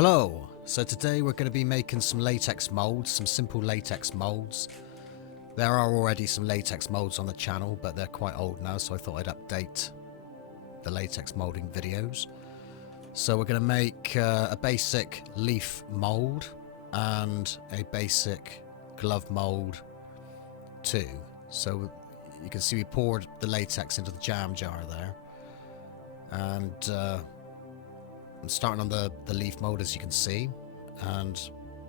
Hello! So today we're going to be making some latex molds, some simple latex molds. There are already some latex molds on the channel, but they're quite old now, so I thought I'd update the latex molding videos. So we're going to make a basic leaf mold and a basic glove mold too. So you can see we poured the latex into the jam jar there, and I'm starting on the leaf mold, as you can see, and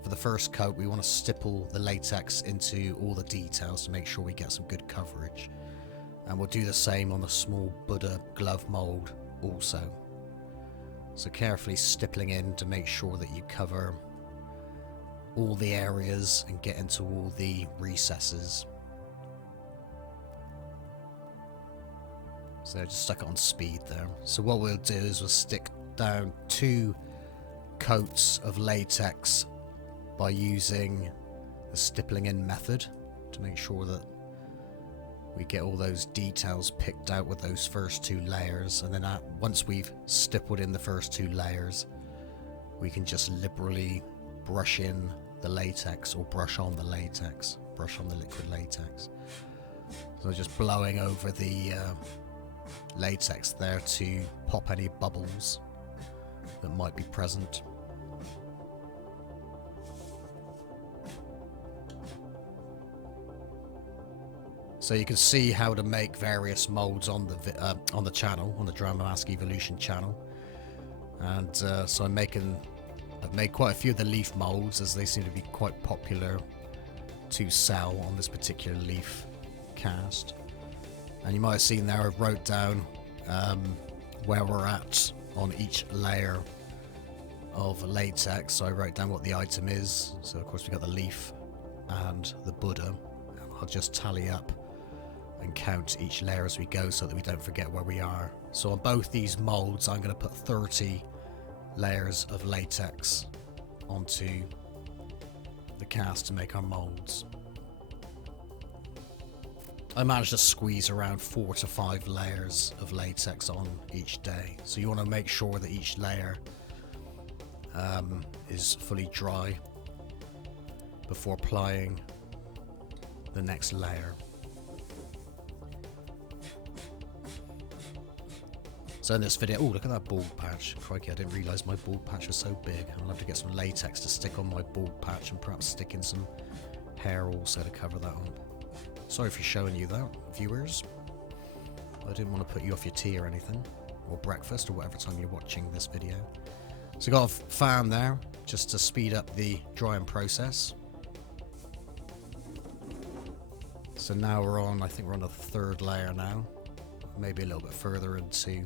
for the first coat we want to stipple the latex into all the details to make sure we get some good coverage, and we'll do the same on the small Buddha glove mold also. So carefully stippling in to make sure that you cover all the areas and get into all the recesses. So I just stuck it on speed there. So what we'll do is we'll stick down 2 coats of latex by using the stippling in method to make sure that we get all those details picked out with those first 2 layers, and then once we've stippled in the first 2 layers, we can just liberally brush in the latex, or brush on the latex, brush on the liquid latex. So just blowing over the latex there to pop any bubbles that might be present. So you can see how to make various molds on the channel, on the Drama Mask Evolution channel, and so I've made quite a few of the leaf molds, as they seem to be quite popular to sell on this particular leaf cast. And you might have seen there I wrote down where we're at on each layer of latex. So I wrote down what the item is. So of course we got the leaf and the Buddha. I'll just tally up and count each layer as we go so that we don't forget where we are. So on both these molds I'm going to put 30 layers of latex onto the cast to make our molds. I managed to squeeze around 4 to 5 layers of latex on each day. So you want to make sure that each layer is fully dry before applying the next layer. So in this video, oh, look at that bald patch. Crikey, I didn't realise my bald patch was so big. I'll have to get some latex to stick on my bald patch and perhaps stick in some hair also to cover that up. Sorry for showing you that, viewers. I didn't want to put you off your tea or anything, or breakfast, or whatever time you're watching this video. So got a fan there, just to speed up the drying process. So now we're on, I think we're on the 3rd layer now. Maybe a little bit further into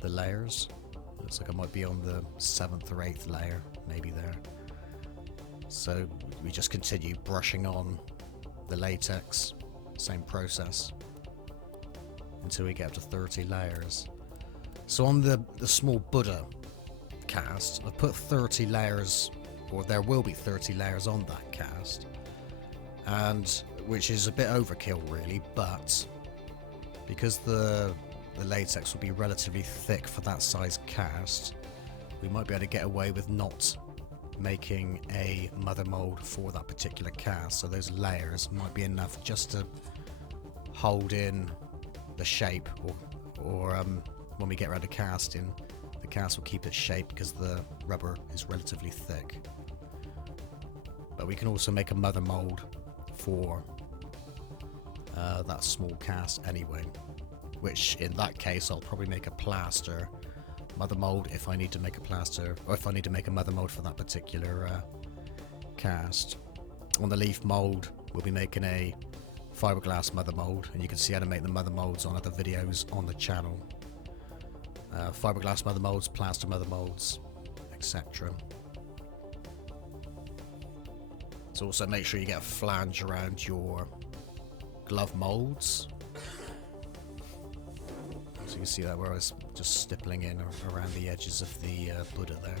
the layers. Looks like I might be on the 7th or 8th layer, maybe there. So we just continue brushing on the latex, same process, until we get up to 30 layers. So on the small Buddha cast, I've put 30 layers, or there will be 30 layers on that cast, and which is a bit overkill really, but because the latex will be relatively thick for that size cast, we might be able to get away with not making a mother mold for that particular cast. So those layers might be enough just to hold in the shape, or when we get around to casting, the cast will keep its shape because the rubber is relatively thick. But we can also make a mother mold for that small cast anyway, which in that case I'll probably make a plaster mother mold if I need to make a plaster, or if I need to make a mother mold for that particular cast. On the leaf mold we'll be making a fiberglass mother mold, and you can see how to make the mother molds on other videos on the channel. Fiberglass mother molds, plaster mother molds, etc. So also make sure you get a flange around your glove molds. So you can see that where I was just stippling in around the edges of the Buddha there,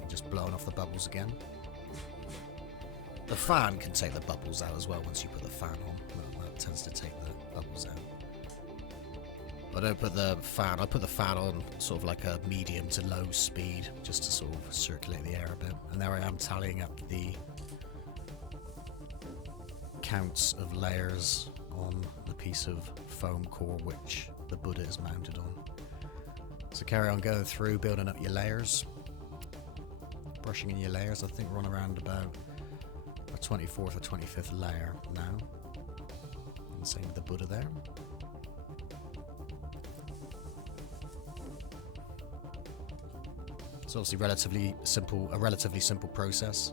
and just blowing off the bubbles again. The fan can take the bubbles out as well once you put the fan on. That tends to take the bubbles out. I don't put the fan, I put the fan on sort of like a medium to low speed just to sort of circulate the air a bit. And there I am tallying up the counts of layers on the piece of foam core which the Buddha is mounted on. So carry on going through, building up your layers, brushing in your layers. I think we're on around about a 24th or 25th layer now. And same with the Buddha there. It's obviously a relatively simple process.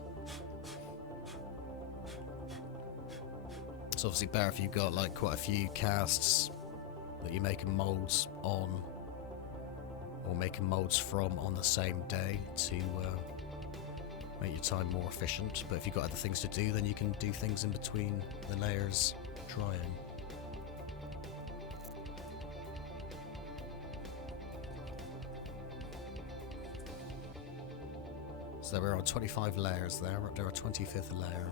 It's obviously better if you've got like quite a few casts that you're making molds on or making molds from on the same day to make your time more efficient. But if you've got other things to do, then you can do things in between the layers drying. So we're on 25 layers there, we're up to our 25th layer.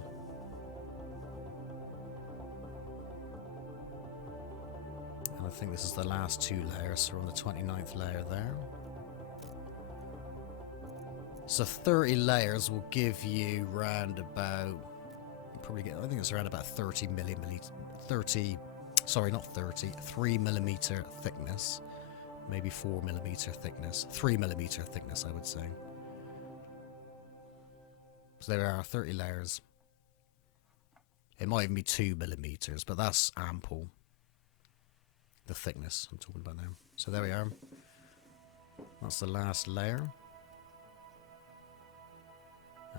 And I think this is the last 2 layers, so we're on the 29th layer there. So 30 layers will give you round about, I think it's around about 3 millimeter thickness. Maybe 4 millimeter thickness. 3 millimeter thickness, I would say. So there are 30 layers. It might even be 2 millimeters, but that's ample. The thickness I'm talking about now. So there we are. That's the last layer.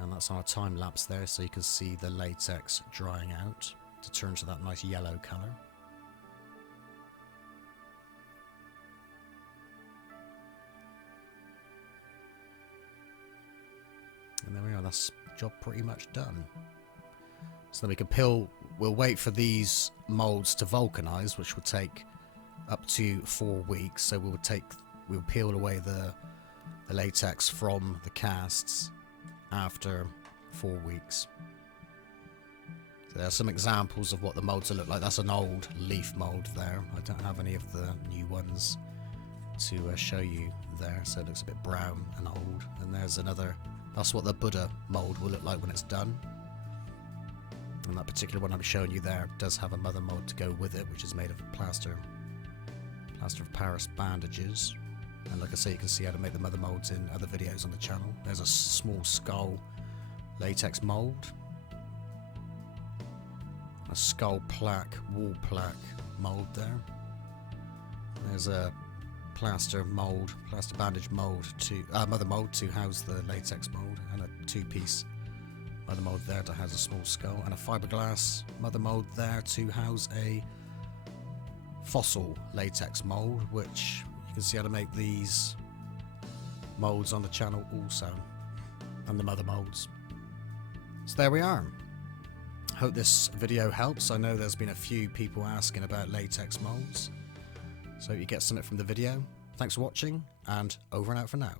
And that's on a time lapse there, so you can see the latex drying out to turn to that nice yellow colour. And there we are, that's job pretty much done. So then we can we'll wait for these molds to vulcanize, which will take up to 4 weeks. So we'll peel away the latex from the casts after 4 weeks. So there are some examples of what the molds will look like. That's an old leaf mold there. I don't have any of the new ones to show you there, so it looks a bit brown and old. And there's another. That's what the Buddha mold will look like when it's done. And that particular one I'm showing you there does have a mother mold to go with it, which is made of plaster of Paris bandages. And like I say, you can see how to make the mother molds in other videos on the channel. There's a small skull latex mold, a skull plaque, wall plaque mold there. There's a plaster bandage mold to mother mold to house the latex mold, and a 2-piece mother mold there to house a small skull, and a fiberglass mother mold there to house a fossil latex mold, which you can see how to make these molds on the channel also, and the mother molds. So there we are. Hope this video helps. I know there's been a few people asking about latex molds. So you get something from the video. Thanks for watching, and over and out for now.